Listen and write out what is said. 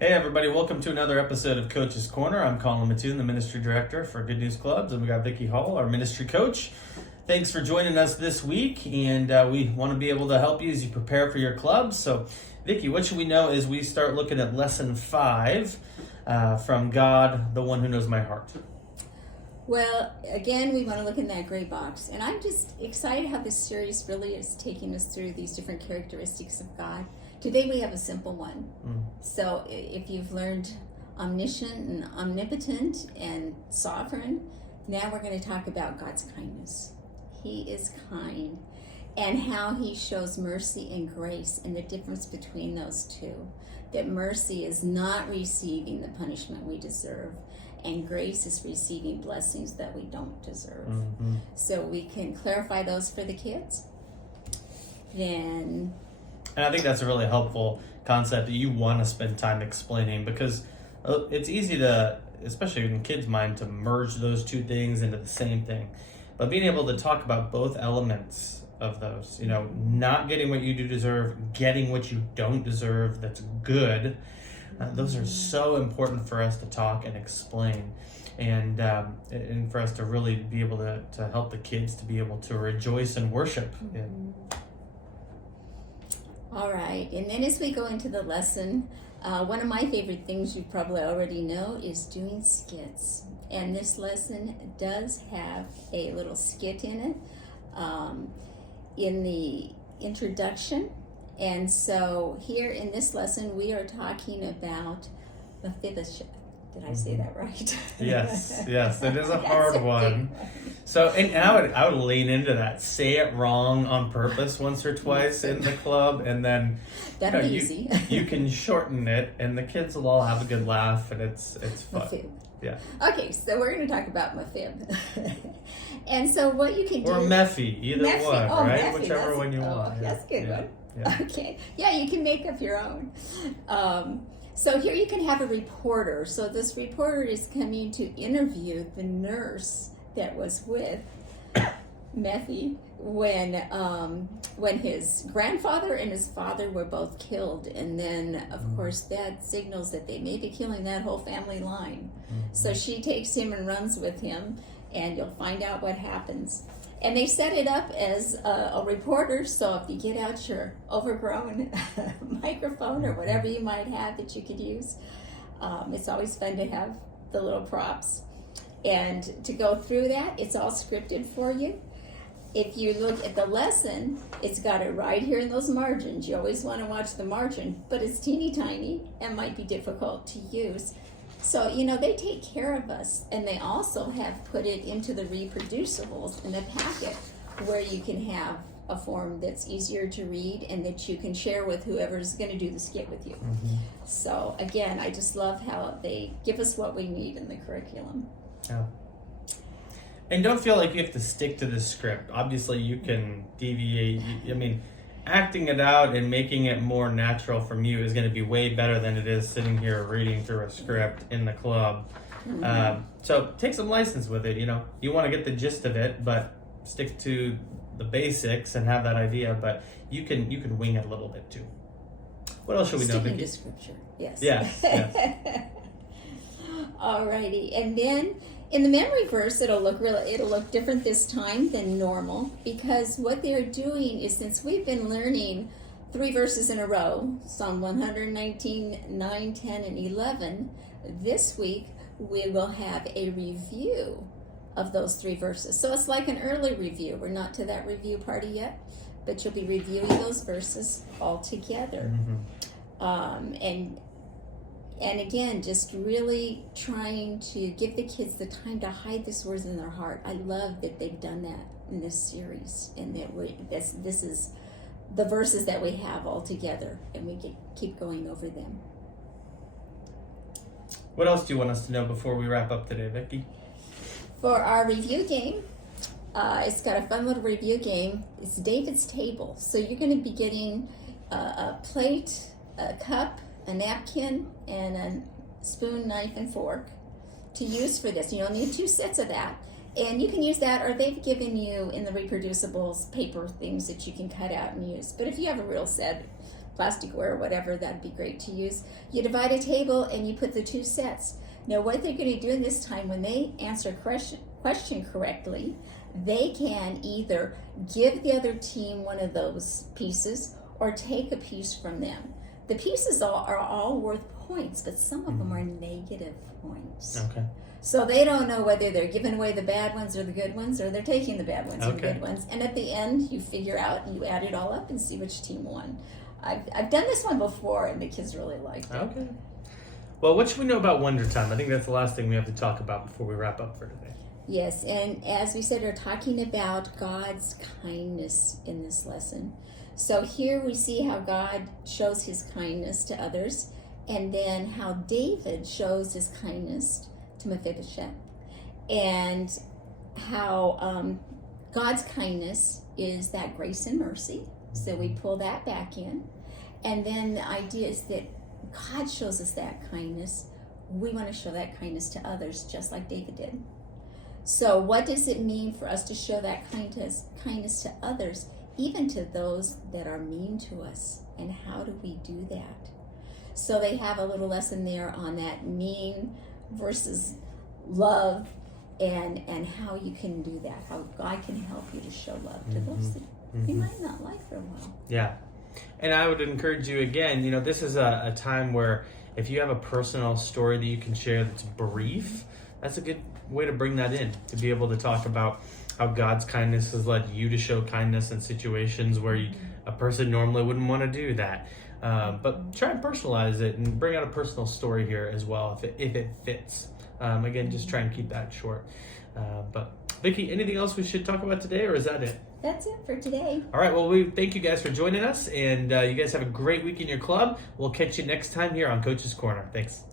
Hey everybody, welcome to another episode of Coach's Corner. I'm Colin Mattoon, the Ministry Director for Good News Clubs, and we got Vicki Hall, our Ministry Coach. Thanks for joining us this week, and we want to be able to help you as you prepare for your clubs. So, Vicki, what should we know as we start looking at Lesson 5 from God, the one who knows my heart? Well, again, we want to look in that gray box, and I'm just excited how this series really is taking us through these different characteristics of God. Today we have a simple one. So if you've learned omniscient and omnipotent and sovereign, now we're going to talk about God's kindness. He is kind, and how he shows mercy and grace, and the difference between those two. That mercy is not receiving the punishment we deserve, and grace is receiving blessings that we don't deserve. So we can clarify those for the kids. Then... And I think that's a really helpful concept that you want to spend time explaining, because it's easy to, especially in kids' mind, to merge those two things into the same thing. But being able to talk about both elements of those, not getting what you do deserve, getting what you don't deserve that's good, those are so important for us to talk and explain. And for us to really be able to help the kids to be able to rejoice and worship. All right, and then as we go into the lesson, one of my favorite things you probably already know is doing skits. And this lesson does have a little skit in it in the introduction. And so here in this lesson, we are talking about Mephibosheth. Did I say that right? Yes, it is a hard one. So, and I would lean into that. Say it wrong on purpose once or twice in the club, and then that'll be easy. You can shorten it, and the kids will all have a good laugh, and it's fun. Mephib. Yeah. Okay, so we're going to talk about Mephib. And so what you can do... Or Mephi, either one, right? Mephi, whichever one you want. That's a good one. Yeah. Okay. Yeah, you can make up your own. So here you can have a reporter. So this reporter is coming to interview the nurse that was with Mephi when his grandfather and his father were both killed. And then, of course, that signals that they may be killing that whole family line. So she takes him and runs with him, and you'll find out what happens. And they set it up as a reporter, so if you get out your overgrown microphone or whatever you might have that you could use, it's always fun to have the little props. And to go through that, it's all scripted for you. If you look at the lesson, it's got it right here in those margins. You always want to watch the margin, but it's teeny tiny and might be difficult to use. So, they take care of us, and they also have put it into the reproducibles in the packet where you can have a form that's easier to read and that you can share with whoever's going to do the skit with you. So, again, I just love how they give us what we need in the curriculum. Yeah. And don't feel like you have to stick to the script. Obviously, you can deviate. Acting it out and making it more natural from you is going to be way better than it is sitting here reading through a script in the club. So take some license with it. You want to get the gist of it, but stick to the basics and have that idea. But you can wing it a little bit too. What else should we know, Vicki? Sticking to scripture, yes. Yes. Alrighty, and then in the memory verse, it'll look different this time than normal, because what they're doing is, since we've been learning 3 verses in a row, Psalm 119, 9, 10, and 11, this week we will have a review of those 3 verses. So it's like an early review. We're not to that review party yet, but you'll be reviewing those verses all together. And again, just really trying to give the kids the time to hide these words in their heart. I love that they've done that in this series, and that this is the verses that we have all together, and we keep going over them. What else do you want us to know before we wrap up today, Vicki? For our review game, it's got a fun little review game. It's David's Table. So you're going to be getting a plate, a cup, a napkin, and a spoon, knife, and fork to use for this. You'll need 2 sets of that. And you can use that, or they've given you in the reproducibles paper things that you can cut out and use. But if you have a real set, plasticware or whatever, that'd be great to use. You divide a table and you put the two sets. Now what they're going to do this time, when they answer question correctly, they can either give the other team one of those pieces or take a piece from them. The pieces are all worth points, but some of them are negative points. Okay. So they don't know whether they're giving away the bad ones or the good ones, or they're taking the bad ones or the good ones. And at the end, you figure out, you add it all up and see which team won. I've done this one before, and the kids really liked it. Okay. Well, what should we know about Wonder Time? I think that's the last thing we have to talk about before we wrap up for today. Yes, and as we said, we're talking about God's kindness in this lesson. So here we see how God shows his kindness to others, and then how David shows his kindness to Mephibosheth, and how God's kindness is that grace and mercy. So we pull that back in. And then the idea is that God shows us that kindness. We want to show that kindness to others, just like David did. So what does it mean for us to show that kindness to others, even to those that are mean to us? And how do we do that? So they have a little lesson there on that mean versus love, and how you can do that, how God can help you to show love to those that you might not like for a while. Yeah. And I would encourage you again, this is a time where if you have a personal story that you can share that's brief, that's a good way to bring that in, to be able to talk about how God's kindness has led you to show kindness in situations where a person normally wouldn't want to do that. But try and personalize it and bring out a personal story here as well if it fits. Again, just try and keep that short. But Vicki, anything else we should talk about today, or is that it? That's it for today. All right, well, we thank you guys for joining us, and you guys have a great week in your club. We'll catch you next time here on Coach's Corner. Thanks.